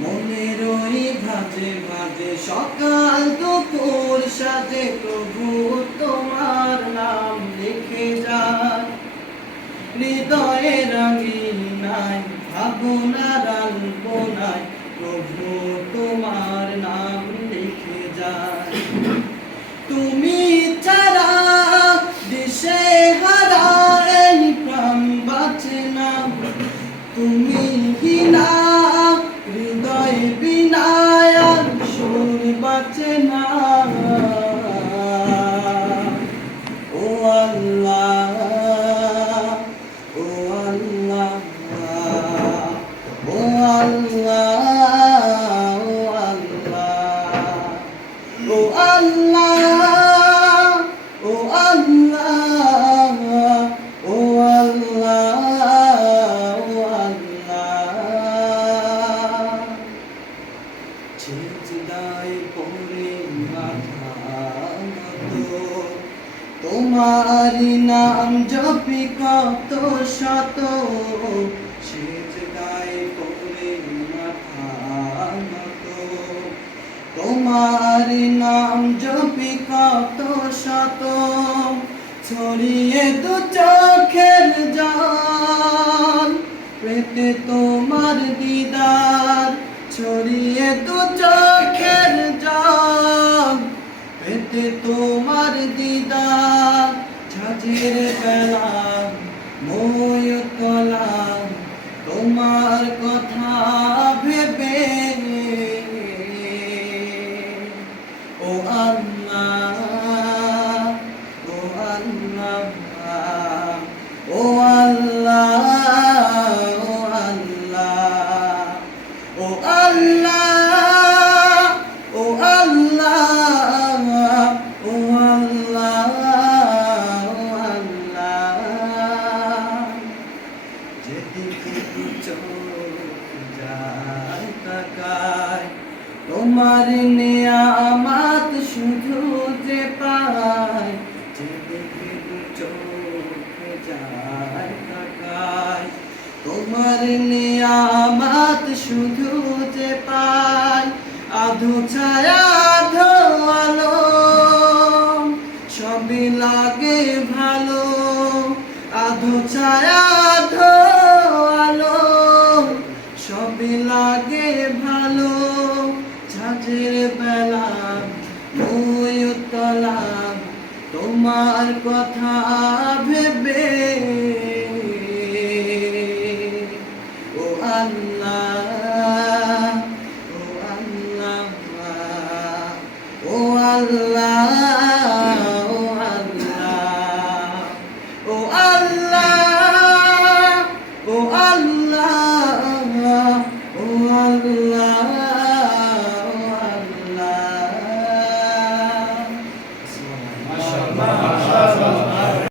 মনের ওই ভাজে ভাজে সকাল দুপুর সাজে প্রভু তোমার নাম লিখে যায়। হৃদয়ে রঙিনায় ভাবনার আলপনায় প্রভু তোমার নাম লিখে যায়। তুমি বাঁচে না। ও আল্লাহ ও আল্লাহ ও আল্লাহ। তোমারি নাম জপি কত শত? ছিজদায় পড়ে মাথা নত তোমারি নাম জপি কত শত? ছড়িয়ে দু চোখের জল, পেতে তোমার দিদার। ছড়িয়ে দু চোখের জল। পেতে তোমার দিদার ঝাঁঝের পেলাম মই কলাম তোমার কথা ভেবে ও আল্লাহ তোমার নিয়ামাত শুধু যে পায় যেদিকে দু চোখ যায় তাকায় তোমার নিয়ামাত শুধু যে পায়, আধো ছায়া, আধো আলো। সবই লাগে ভালো, আধো ছায়া, আধো আলো। সবই লাগে ভালো। রাতের বেলা তোমার কথা ভেবে। ও আল্লাহ ও আল্লাহ ও আল্লাহ।